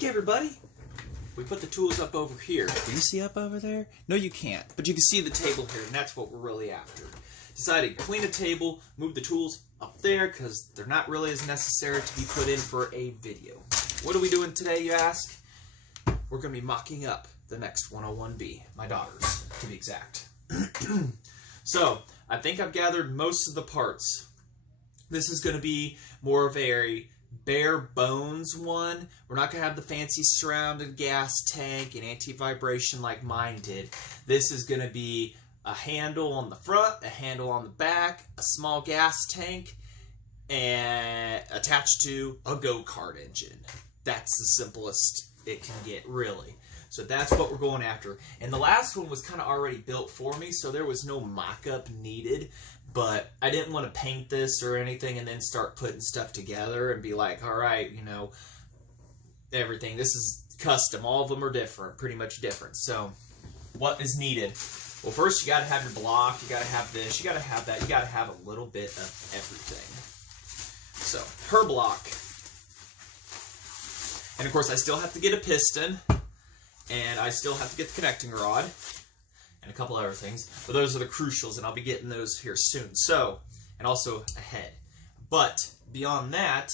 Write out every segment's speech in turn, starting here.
Look, everybody! We put the tools up over here. Do you see up over there? No, you can't. But you can see the table here, and that's what we're really after. Decided to clean a table, move the tools up there, because they're not really as necessary to be put in for a video. What are we doing today, you ask? We're going to be mocking up the next 101B. My daughter's, to be exact. So, I think I've gathered most of the parts. This is going to be more of a bare bones one. We're not going to have the fancy surrounded gas tank and anti-vibration like mine did. This is going to be a handle on the front, a handle on the back, a small gas tank, and attached to a go-kart engine. That's the simplest it can get, really. So that's what we're going after. And the last one was kind of already built for me, so there was no mock-up needed. But I didn't want to paint this or anything and then start putting stuff together and be like, all right, you know, everything. This is custom. All of them are different, pretty much different. So what is needed? Well, first you got to have your block. You got to have this. You got to have that. You got to have a little bit of everything. So her block. And of course I still have to get a piston. And I still have to get the connecting rod. And a couple other things, but those are the crucials, and I'll be getting those here soon. So, and also a head. But beyond that,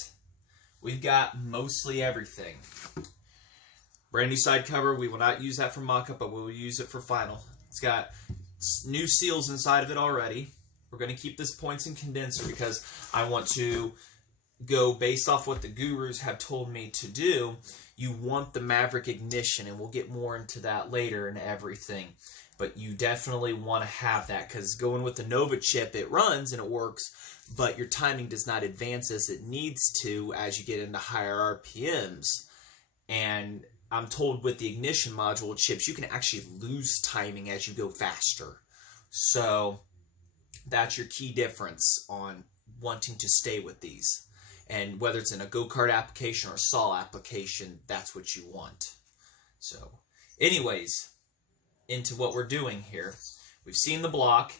we've got mostly everything. Brand new side cover. We will not use that for mock-up, but we will use it for final. It's got new seals inside of it already. We're going to keep this points and condenser because I want to go based off what the gurus have told me to do. You want the Maverick ignition, and we'll get more into that later and everything. But you definitely want to have that, because going with the Nova chip, it runs and it works, but your timing does not advance as it needs to as you get into higher RPMs. And I'm told with the ignition module chips, you can actually lose timing as you go faster. So that's your key difference on wanting to stay with these. And whether it's in a go-kart application or a SAW application, that's what you want. So anyways, into what we're doing here. We've seen the block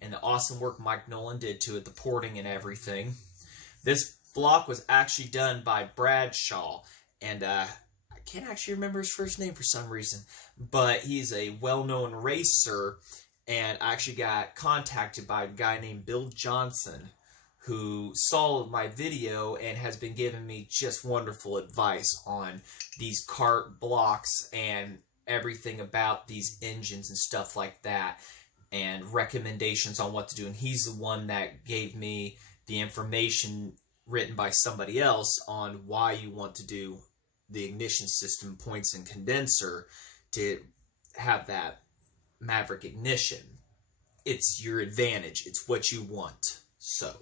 and the awesome work Mike Nolan did to it, the porting and everything. This block was actually done by Bradshaw, and I can't actually remember his first name for some reason, but he's a well-known racer, and I actually got contacted by a guy named Bill Johnson, who saw my video and has been giving me just wonderful advice on these kart blocks and everything about these engines and stuff like that, and recommendations on what to do. And he's the one that gave me the information written by somebody else on why you want to do the ignition system points and condenser to have that Maverick ignition. It's your advantage. It's what you want. So,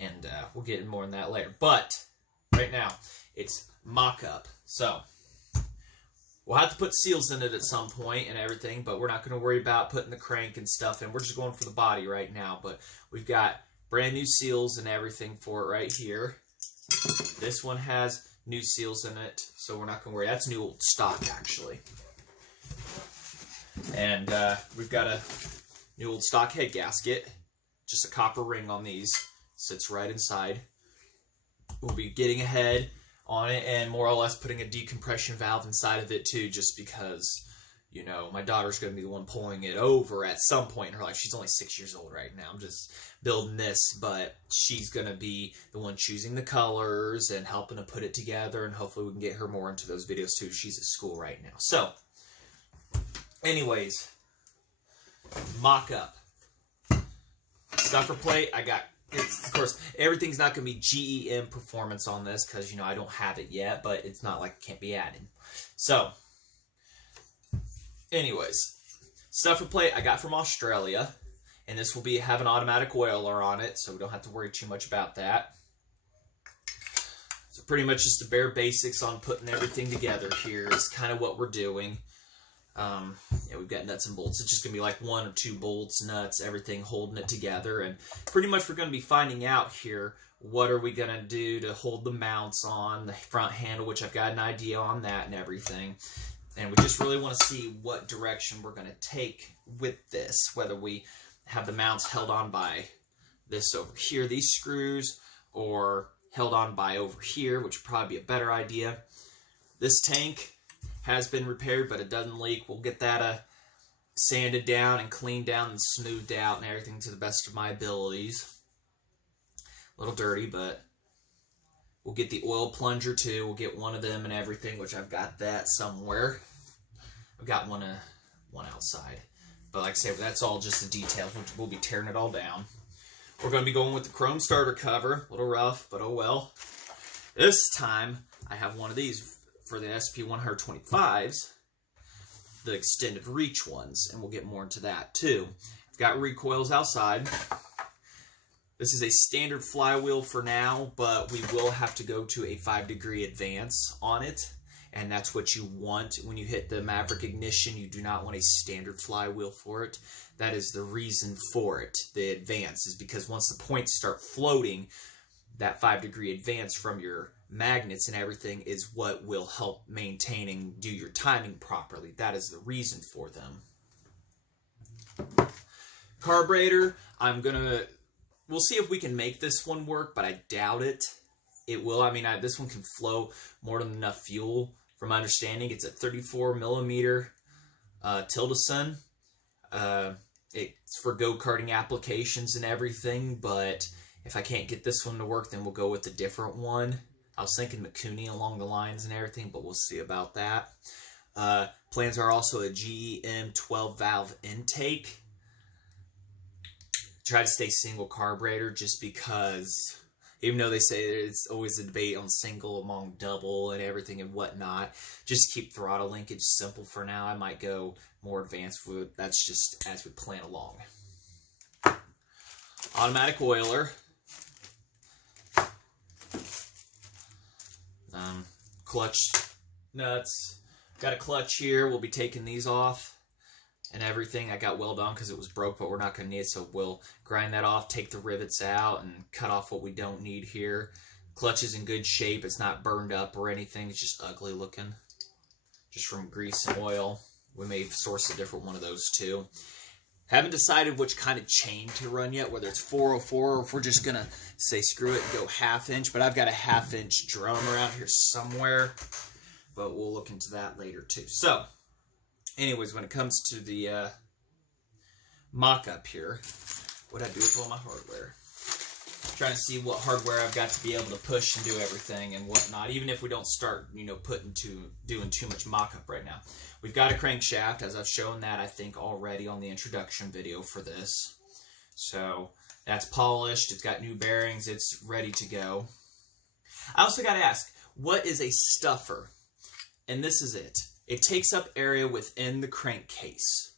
and we'll get more on that later. But right now, it's mock-up. So we'll have to put seals in it at some point and everything, but we're not going to worry about putting the crank and stuff in. We're just going for the body right now, but we've got brand new seals and everything for it right here. This one has new seals in it, so we're not going to worry. That's new old stock, actually. And we've got a new old stock head gasket, just a copper ring on these. Sits right inside. We'll be getting a head on it and more or less putting a decompression valve inside of it too, just because, you know, my daughter's going to be the one pulling it over at some point in her life. She's only 6 years old right now. I'm just building this, but she's going to be the one choosing the colors and helping to put it together, and hopefully we can get her more into those videos too. She's at school right now. So, anyways, mock-up. Stuffer plate, I got... of course, everything's not going to be GEM performance on this because, you know, I don't have it yet, but it's not like it can't be added. So, anyways, stuffer plate I got from Australia, and this will have an automatic oiler on it, so we don't have to worry too much about that. So pretty much just the bare basics on putting everything together here is kind of what we're doing. Yeah, we've got nuts and bolts. It's just going to be like 1 or 2 bolts, nuts, everything holding it together. And pretty much we're going to be finding out here what are we going to do to hold the mounts on the front handle, which I've got an idea on that and everything. And we just really want to see what direction we're going to take with this, whether we have the mounts held on by this over here, these screws, or held on by over here, which would probably be a better idea. This tank has been repaired, but it doesn't leak. We'll get that sanded down and cleaned down and smoothed out and everything to the best of my abilities. A little dirty, but we'll get the oil plunger too. We'll get one of them and everything, which I've got that somewhere. I've got one outside. But like I said, that's all just the details. We'll be tearing it all down. We're going to be going with the chrome starter cover. A little rough, but oh well. This time, I have one of these for the SP125s, the extended reach ones, and we'll get more into that too. I've got recoils outside. This is a standard flywheel for now, but we will have to go to a 5-degree advance on it. And that's what you want when you hit the Maverick ignition. You do not want a standard flywheel for it. That is the reason for it. The advance is because once the points start floating, that 5-degree advance from your magnets and everything is what will help maintain and do your timing properly. That is the reason for them. Carburetor, we'll see if we can make this one work, but I doubt it. It will. I mean, this one can flow more than enough fuel. From my understanding, it's a 34 millimeter Tildeson. It's for go-karting applications and everything, but if I can't get this one to work, then we'll go with a different one. I was thinking McCulloch along the lines and everything, but we'll see about that. Plans are also a GEM 12-valve intake. Try to stay single carburetor just because... Even though they say it's always a debate on single among double and everything and whatnot, just keep throttle linkage simple for now. I might go more advanced with that's just as we plan along. Automatic oiler. Clutch nuts. Got a clutch here. We'll be taking these off and everything. I got weld on because it was broke, but we're not going to need it, so we'll grind that off, take the rivets out, and cut off what we don't need here. Clutch is in good shape. It's not burned up or anything. It's just ugly looking, just from grease and oil. We may source a different one of those too. Haven't decided which kind of chain to run yet, whether it's 404 or if we're just going to say screw it and go 1/2 inch, but I've got a 1/2 inch drum around here somewhere, but we'll look into that later too. So, anyways, when it comes to the mock-up here, what I do with all my hardware. Trying to see what hardware I've got to be able to push and do everything and whatnot, even if we don't start, doing too much mock-up right now. We've got a crankshaft, as I've shown that, I think, already on the introduction video for this. So, that's polished, it's got new bearings, it's ready to go. I also got to ask, what is a stuffer? And this is it. It takes up area within the crankcase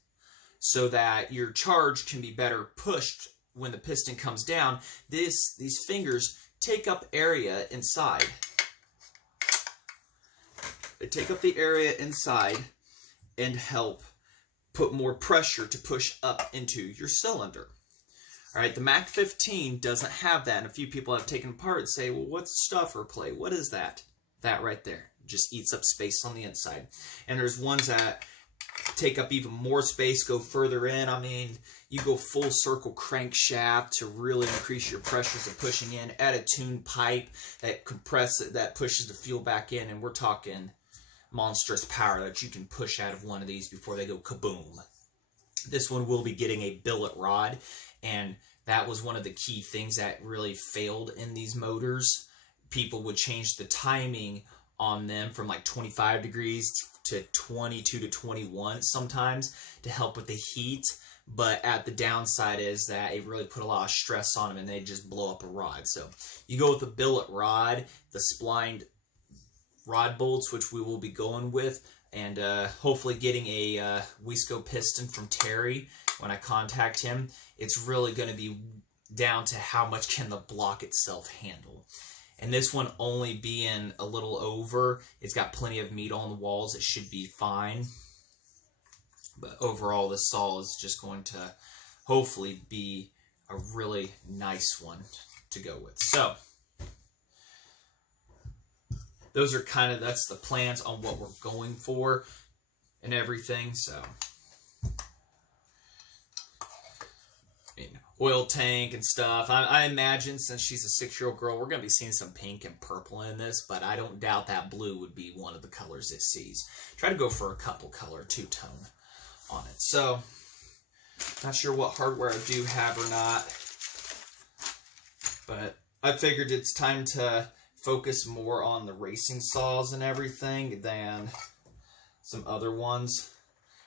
so that your charge can be better pushed when the piston comes down. These fingers take up area inside. They take up the area inside and help put more pressure to push up into your cylinder. All right, the Mac 15 doesn't have that, and a few people have taken apart and say, well, what's stuffer plate? What is that? That right there. Just eats up space on the inside. And there's ones that take up even more space, go further in. I mean, you go full circle crankshaft to really increase your pressures of pushing in. Add a tuned pipe that that pushes the fuel back in, and we're talking monstrous power that you can push out of one of these before they go kaboom. This one will be getting a billet rod, and that was one of the key things that really failed in these motors. People would change the timing on them from like 25 degrees to 22 to 21 sometimes to help with the heat, but at the downside is that it really put a lot of stress on them and they just blow up a rod. So you go with a billet rod, the splined rod bolts, which we will be going with, and hopefully getting a Wisco piston from Terry when I contact him. It's really going to be down to how much can the block itself handle. And this one only being a little over, it's got plenty of meat on the walls. It should be fine. But overall, this saw is just going to hopefully be a really nice one to go with. So, those are that's the plans on what we're going for and everything. So, oil tank and stuff. I imagine since she's a 6-year-old girl, we're going to be seeing some pink and purple in this, but I don't doubt that blue would be one of the colors it sees. Try to go for a couple color, two-tone on it. So, not sure what hardware I do have or not, but I figured it's time to focus more on the racing saws and everything than some other ones.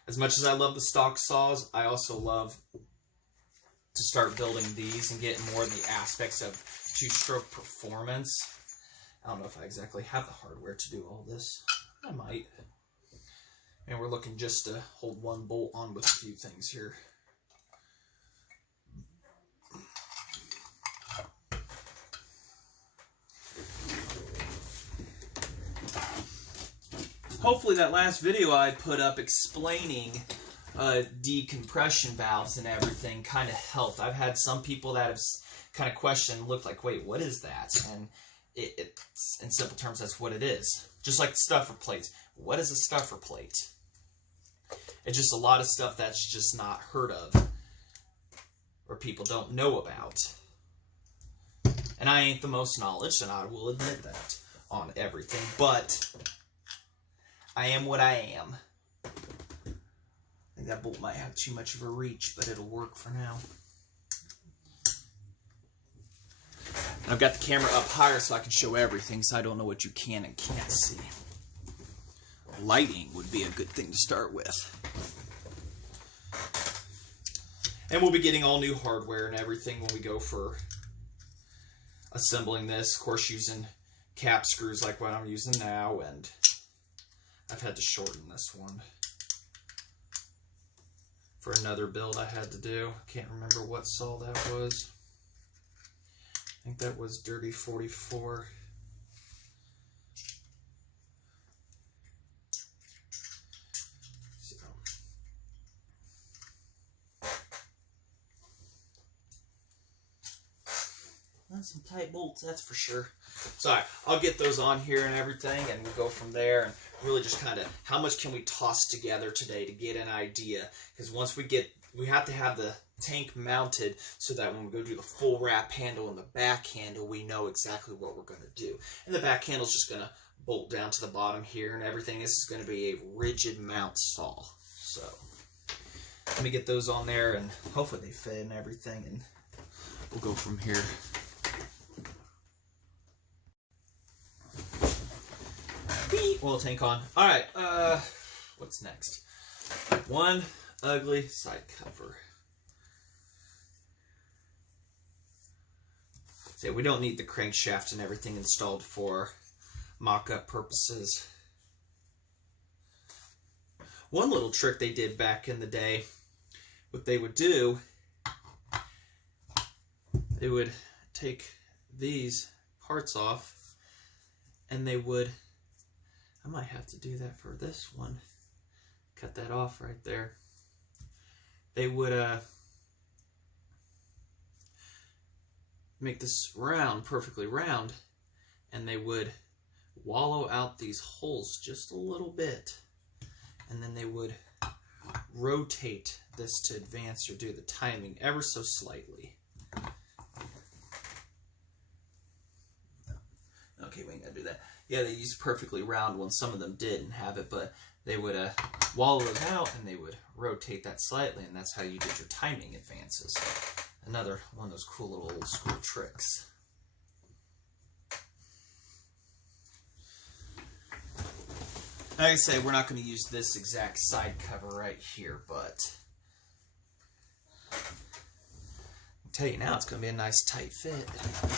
As much as I love the stock saws, I also love to start building these and get more of the aspects of two-stroke performance. I don't know if I exactly have the hardware to do all this. I might. And we're looking just to hold one bolt on with a few things here. Hopefully that last video I put up explaining decompression valves and everything kind of helped. I've had some people that have kind of questioned, looked like, wait, what is that? And it's in simple terms, that's what it is. Just like the stuffer plates. What is a stuffer plate? It's just a lot of stuff that's just not heard of or people don't know about. And I ain't the most knowledge, and I will admit that on everything, but I am what I am. I think that bolt might have too much of a reach, but it'll work for now. And I've got the camera up higher so I can show everything, so I don't know what you can and can't see. Lighting would be a good thing to start with. And we'll be getting all new hardware and everything when we go for assembling this. Of course, using cap screws like what I'm using now, and I've had to shorten this one for another build I had to do. Can't remember what saw that was. I think that was Dirty 44. So. That's some tight bolts, that's for sure. So I'll get those on here and everything, and we'll go from there and really just kind of how much can we toss together today to get an idea. Because once we have to have the tank mounted so that when we go do the full wrap handle and the back handle, we know exactly what we're going to do. And the back handle is just going to bolt down to the bottom here and everything. This is going to be a rigid mount saw. So let me get those on there, and hopefully they fit and everything, and we'll go from here. Oil tank on. Alright, what's next? One ugly side cover. So we don't need the crankshaft and everything installed for mock-up purposes. One little trick they did back in the day, what they would do, they would take these parts off, and they would, I might have to do that for this one, cut that off right there. They would make this round, perfectly round, and they would wallow out these holes just a little bit, and then they would rotate this to advance or do the timing ever so slightly. Okay, we ain't gonna do that. Yeah, they used perfectly round ones. Some of them didn't have it, but they would wallow it out and they would rotate that slightly, and that's how you did your timing advances. Another one of those cool little old school tricks. Like I say, we're not going to use this exact side cover right here, but I'll tell you now, it's going to be a nice tight fit. It's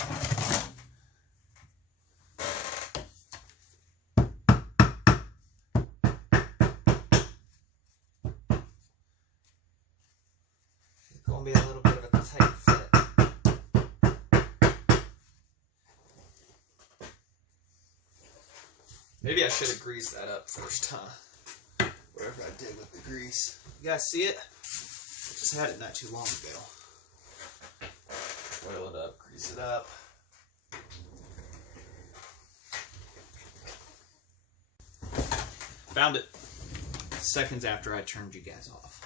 going to be a little bit of a tight fit. Maybe I should have greased that up first, huh? Whatever I did with the grease. You guys see it? I just had it not too long ago. Oil it up, grease it up. Found it seconds after I turned you guys off.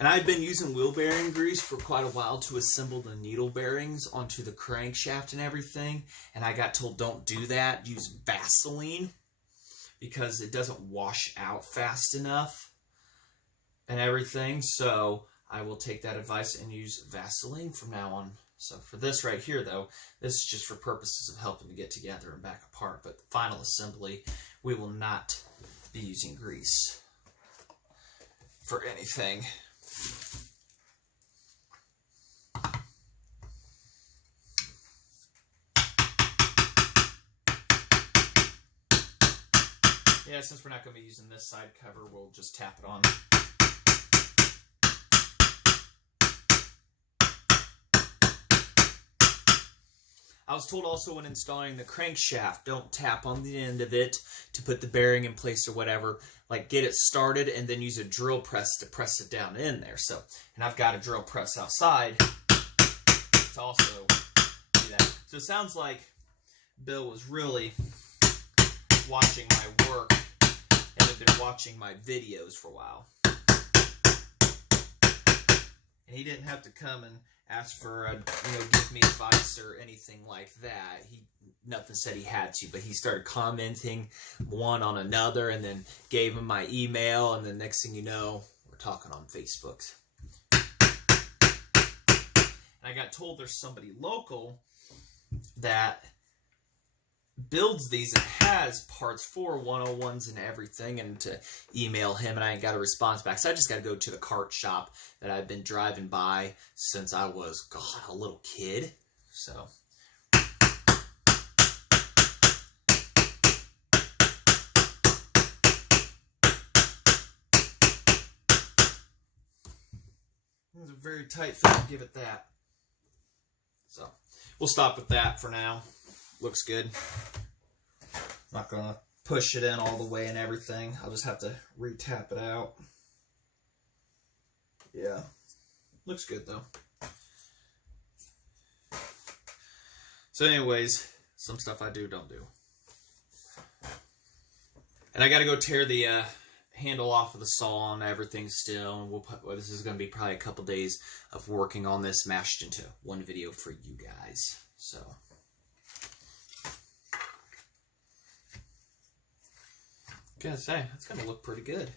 And I've been using wheel bearing grease for quite a while to assemble the needle bearings onto the crankshaft and everything. And I got told don't do that. Use Vaseline because it doesn't wash out fast enough and everything. So I will take that advice and use Vaseline from now on. So for this right here, though, this is just for purposes of helping to get together and back apart. But the final assembly, we will not be using grease for anything. Yeah, since we're not going to be using this side cover, we'll just tap it on. I was told also when installing the crankshaft, don't tap on the end of it to put the bearing in place or whatever. Like, get it started and then use a drill press to press it down in there. So, and I've got a drill press outside to also do that. So it sounds like Bill was really watching my work and had been watching my videos for a while. And he didn't have to come and ask for give me advice or anything like that. Nothing said he had to, but he started commenting one on another and then gave him my email, and the next thing you know, we're talking on Facebook. And I got told there's somebody local that builds these and has parts for 101s and everything, and to email him, and I ain't got a response back. So I just got to go to the cart shop that I've been driving by since I was, a little kid. So it was a very tight fit, I'll give it that. So we'll stop with that for now. Looks good. Not gonna push it in all the way and everything. I'll just have to re-tap it out. Yeah. Looks good though. So anyways, some stuff I don't do. And I gotta go tear the handle off of the saw and everything still. And this is gonna be probably a couple days of working on this mashed into one video for you guys. So gotta say, it's gonna look pretty good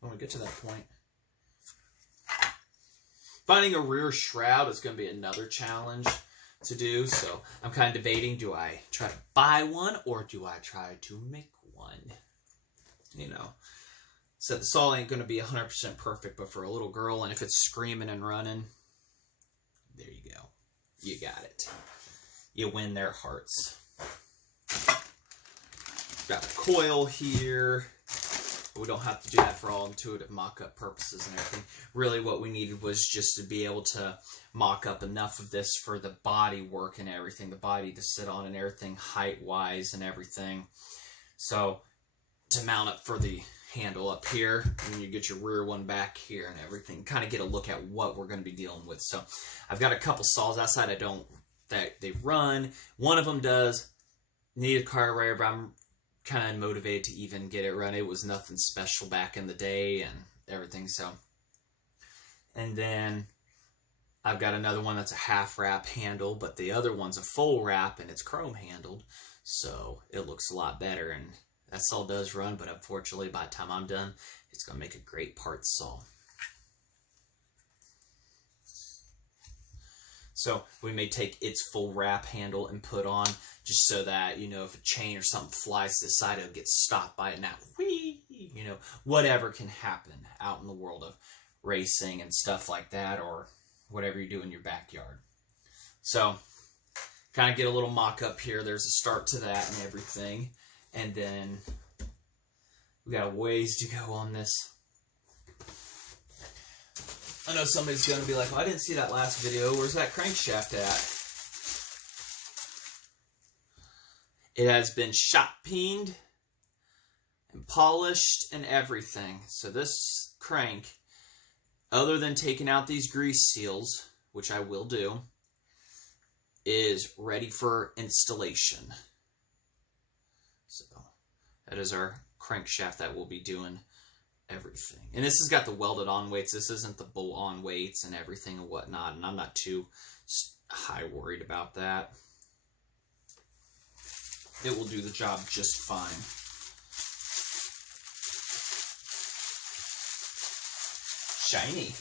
when we get to that point. Finding a rear shroud is gonna be another challenge to do, so I'm kind of debating, do I try to buy one or do I try to make one? So the saw ain't gonna be 100% perfect, but for a little girl, and if it's screaming and running, there you go. You got it. You win their hearts. Got a coil here. We don't have to do that for all intuitive mock-up purposes and everything. Really what we needed was just to be able to mock up enough of this for the body work and everything, the body to sit on and everything, height-wise and everything. So to mount up for the handle up here, and then you get your rear one back here and everything, kind of get a look at what we're going to be dealing with. So I've got a couple saws outside that they run. One of them does need a carburetor, but I'm kind of motivated to even get it run. It was nothing special back in the day and everything. So, and then I've got another one that's a half wrap handle, but the other one's a full wrap and it's chrome handled, so it looks a lot better. And that saw does run, but unfortunately by the time I'm done, it's going to make a great parts saw. So we may take its full wrap handle and put on, just so that, if a chain or something flies to the side, it'll get stopped by it. Now, whatever can happen out in the world of racing and stuff like that, or whatever you do in your backyard. So, kind of get a little mock-up here. There's a start to that and everything. And then we got a ways to go on this. I know somebody's going to be like, well, I didn't see that last video. Where's that crankshaft at? It has been shot peened and polished and everything. So this crank, other than taking out these grease seals, which I will do, is ready for installation. So that is our crankshaft that we'll be doing everything. And this has got the welded on weights. This isn't the bolt on weights and everything and whatnot. And I'm not too high worried about that. It will do the job just fine. Shiny.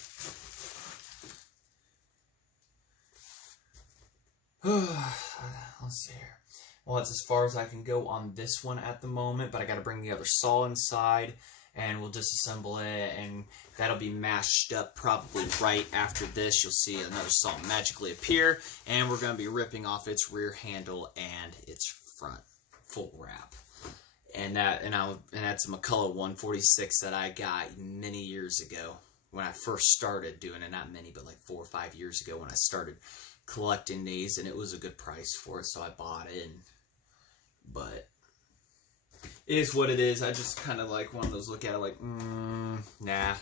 Let's see here. Well, that's as far as I can go on this one at the moment, but I got to bring the other saw inside, and we'll disassemble it, and that'll be mashed up probably right after this. You'll see another saw magically appear, and we're going to be ripping off its rear handle and its front full wrap. And that's a McCulloch 146 that I got many years ago when I first started doing it. Not many, but like 4 or 5 years ago when I started collecting these, and it was a good price for it, so I bought it. But it is what it is. I just kind of like one of those, look at it like, nah.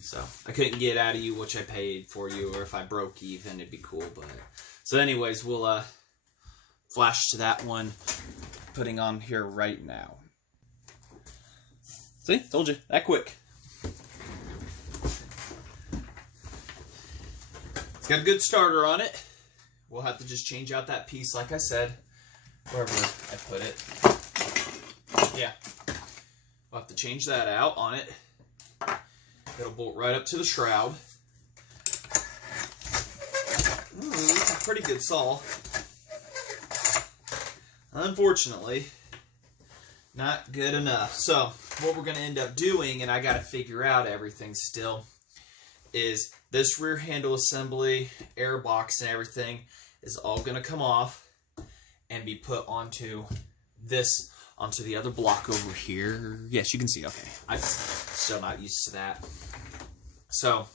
So I couldn't get out of you what I paid for you, or if I broke even, it'd be cool. But so anyways, we'll flash to that one, putting on here right now. See, told you, that quick. It's got a good starter on it. We'll have to just change out that piece, like I said, wherever I put it. Yeah, we'll have to change that out on it. It'll bolt right up to the shroud. It's a pretty good saw. Unfortunately, not good enough. So what we're going to end up doing, and I got to figure out everything still, is this rear handle assembly, air box, and everything is all going to come off and be put onto the other block over here. Yes, you can see. Okay, I'm still not used to that. So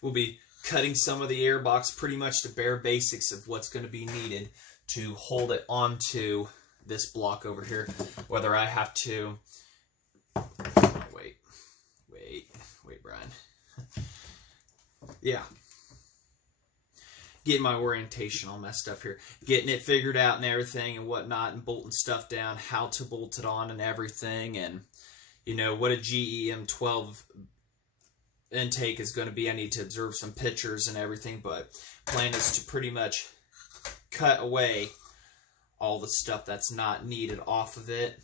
we'll be cutting some of the air box, pretty much the bare basics of what's going to be needed to hold it onto this block over here. Whether I have to wait, Brian. Yeah. Getting my orientation all messed up here. Getting it figured out and everything and whatnot, and bolting stuff down, how to bolt it on and everything, and you know what a GEM 12 intake is going to be. I need to observe some pictures and everything, but plan is to pretty much cut away all the stuff that's not needed off of it,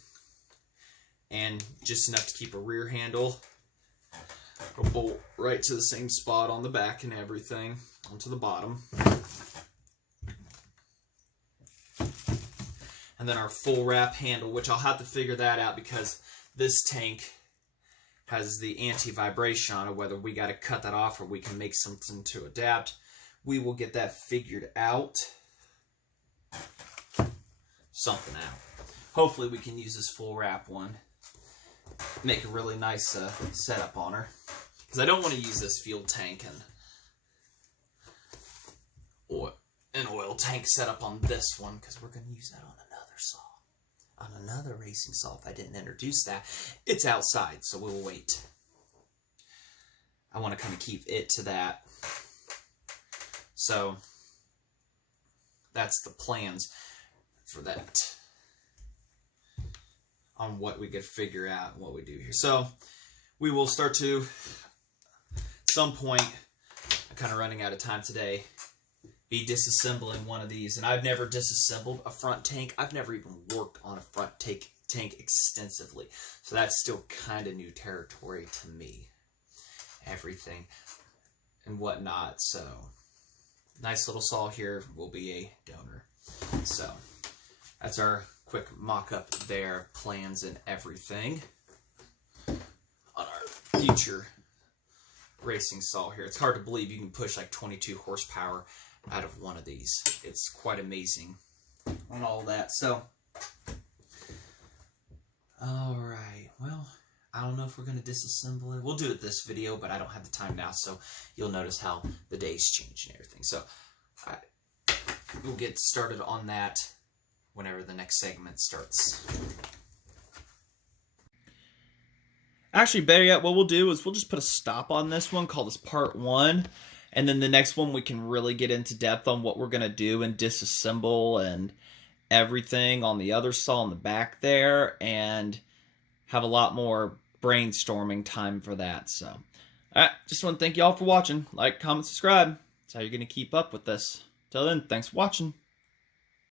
and just enough to keep a rear handle. I'll bolt right to the same spot on the back and everything, onto the bottom. And then our full wrap handle, which I'll have to figure that out because this tank has the anti-vibration on it, whether we got to cut that off or we can make something to adapt. We will get that figured out. Something out. Hopefully we can use this full wrap one. Make a really nice setup on her. Because I don't want to use this fuel tank and an oil tank setup on this one, because we're going to use that on another saw. On another racing saw, if I didn't introduce that. It's outside, so we'll wait. I want to kind of keep it to that. So, that's the plans for that. On what we could figure out and what we do here. So, we will start to, at some point, I'm kind of running out of time today, be disassembling one of these. And I've never disassembled a front tank. I've never even worked on a front tank extensively. So that's still kind of new territory to me. Everything and whatnot. So nice little saw here will be a donor. So that's our quick mock-up there, plans and everything on our future racing saw here. It's hard to believe you can push like 22 horsepower out of one of these. It's quite amazing on all that. So, alright, well, I don't know if we're going to disassemble it. We'll do it this video, but I don't have the time now, so you'll notice how the days change and everything. So, we'll get started on that whenever the next segment starts. Actually, better yet, what we'll do is we'll just put a stop on this one, call this part 1, and then the next one we can really get into depth on what we're going to do and disassemble and everything on the other saw in the back there, and have a lot more brainstorming time for that. So, alright, just want to thank you all for watching. Like, comment, subscribe. That's how you're going to keep up with this. Till then, thanks for watching.